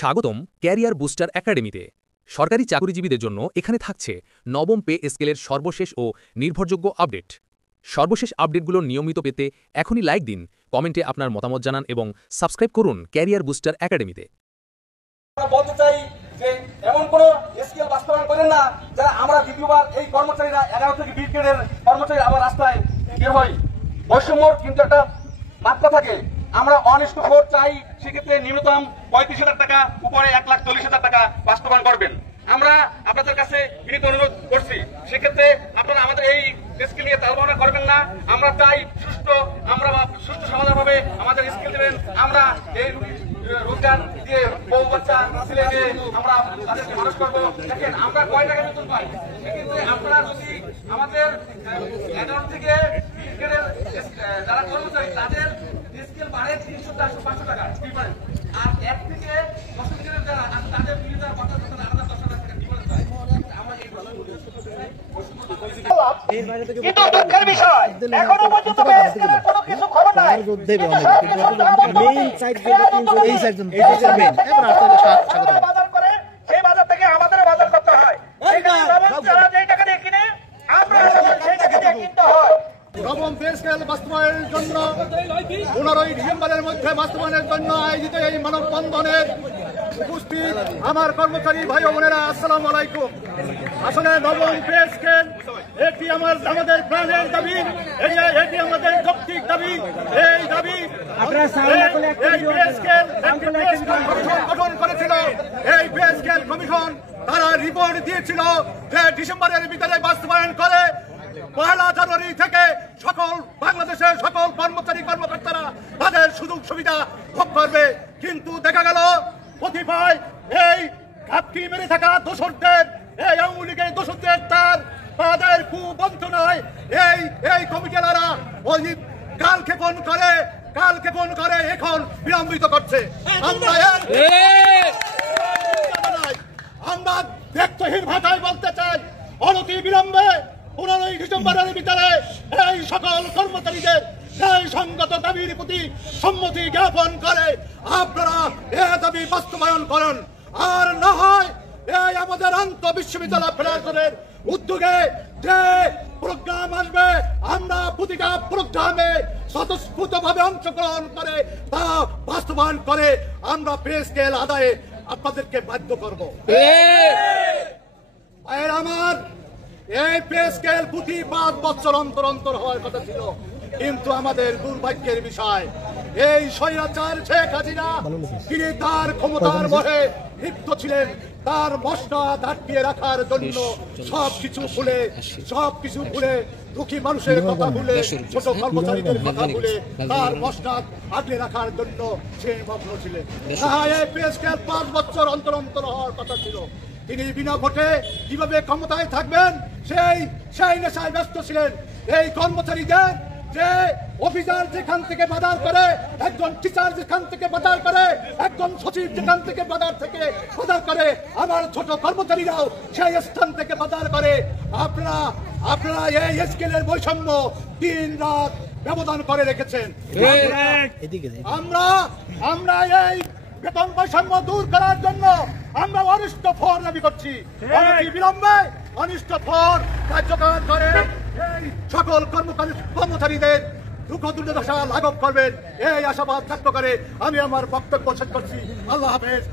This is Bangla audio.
স্বাগতম ক্যারিয়ার বুস্টার একাডেমিতে। সরকারি চাকরিজীবীদের জন্য এখানে থাকছে নবম পে স্কেলের সর্বশেষ ও নির্ভরযোগ্য আপডেট। সর্বশেষ আপডেটগুলো নিয়মিত পেতে এখনই লাইক দিন, কমেন্টে আপনার মতামত জানান এবং সাবস্ক্রাইব করুন ক্যারিয়ার বুস্টার একাডেমিতে। বলতে চাই যে এমন কোন স্কেল বাস্তবায়ন করেন না যারা আমরা দ্বিতীয়বার এই কর্মচারীরা 11 থেকে 20 গ্রেডের কর্মচারী আবার রাস্তায় বের হয়। বৈষম্যর কিন্তু একটা মাত্রা থাকে। আমরা অনিষ্ট ভোট চাই, সেক্ষেত্রে ন্যূনতম 35,000 টাকা, উপরে 1,40,000 টাকা বাস্তবায়ন করবেন। আমরা আপনাদের কাছে বিনীত অনুরোধ করছি, সেক্ষেত্রে আপনারা আমাদের এই স্কিল নিয়ে তালবাহনা করবেন না। আমরা চাই সুষ্ঠু সমাধানভাবে আমাদের স্কিল দেবেন। আমরা এই রোজগার দিয়ে বউ বাচ্চা ছেলে মেয়ে আমরা তাদেরকে মানুষ করবো। দেখেন আমরা কয় টাকা বেতন পাই, সেক্ষেত্রে আপনারা যদি আমাদের 11 থেকে 20 গ্রেডের যারা কর্মচারী তাদের স্কেল বাড়ে 300, 400, 500 টাকা ডিফারেন্স, আর 1 থেকে 10 গ্রেডের যারা আছে তাদের 20,000, 50,000, আলাদা 10,000 টাকা ডিফারেন্স হয়। আমরা এই কিন্তু দুঃখের বিষয় এখনো পর্যন্ত কোনো কিছু খবর নাই। বাজার করে সেই বাজার থেকে আমাদের বাজার করতে হয়। যারা যেই টাকা দিয়ে কিনে আমরা সেই টাকা দিয়ে কিনতে হয়। নবম পে স্কেল বাস্তবায়নের জন্য 15 ডিসেম্বরের মধ্যে বাস্তবায়নের জন্য আয়োজিত এই মানববন্ধনের উপস্থিত আমার কর্মচারী ভাই বোনেরা, আসসালামু আলাইকুম। আসলে নবম পে স্কেল এটি আমাদের প্রাণের দাবি, এটি আমাদের যৌক্তিক দাবি। এই দাবি গঠন করেছিল এই পে স্কেল কমিশন। তারা রিপোর্ট দিয়েছিল যে ডিসেম্বরের ভিতরে বাস্তবায়ন করে 1 জানুয়ারি থেকে বাংলাদেশের সকল কর্মচারী কর্মকর্তারা তাদের সুযোগ সুবিধা ভোগ করবে। কিন্তু দেখা গেল কতিপয় এই ঘাপটি মেরে থাকা দোষরদের, এই আওয়ামী লীগের দোষরদের তাদের কুবঞ্চনায় এই কমিটিরা ওই কালক্ষেপণ করে এখন বিলম্বিত করছে। আমরা ব্যক্তহীন ভাষায় বলতে চাই, অনতি বিলম্বে 15 ডিসেম্বরের ভিতরে এই সকল কর্মচারীদের এই সংগত দাবির প্রতি সম্মতি জ্ঞাপন করে আপনারা এ দাবি বাস্তবায়ন করেন। আর না হয় এই আমাদের আন্তঃবিশ্ববিদ্যালয় ফেডারেশনের উদ্যোগে যে প্রোগ্রাম আসবে, আমরা প্রতিটা প্রোগ্রামে স্বতঃস্ফূর্তভাবে অংশগ্রহণ করে তা বাস্তবায়ন করে আমরা পে স্কেল আদায়ে আপনাদেরকে বাধ্য করব। আমার এই পে স্কেল প্রতি 5 বছর অন্তর অন্তর হওয়ার কথা ছিল, কিন্তু আমাদের দুর্ভাগ্যের বিষয় এই স্বৈরাচার শেখ হাসিনা তিনি তার ক্ষমতার মোহে লিপ্ত ছিলেন। তার মসনদ আটকিয়ে রাখার জন্য সবকিছু ভুলে দুঃখী মানুষের কথা ভুলে, ছোট কর্মচারীদের কথা ভুলে তার মসনদ আটকে রাখার জন্য সে মগ্ন ছিলেন। এই পে স্কেল 5 বছর অন্তর অন্তর হওয়ার কথা ছিল। তিনি বিনা ভোটে কিভাবে ক্ষমতায় থাকবেন সেই নেশায় ব্যস্ত ছিলেন। এই কর্মচারীদের যে অফিসার যেখান থেকে বাজার করে, একজন টিচার যেখান থেকে বাজার করে, একজন সচিব যেখান থেকে বাজার করে, আমার ছোট কর্মচারীরাও সেই স্থান থেকে বাজার করে। আপনারা এই স্কেলের বৈষম্য দিন রাত ব্যবধান করে রেখেছেন। আমরা এই বেতন বৈষম্য দূর করার জন্য আমরা অনিষ্ট ফর দাবি করছি। বিলম্বে অনিষ্ট ফর কার্যকর করে এই সকল কর্মচারীদের দুঃখ দুর্দশা লাঘব করবেন, এই আশাবাদ ব্যক্ত করে আমি আমার বক্তব্য শেষ করছি। আল্লাহ হাফেজ।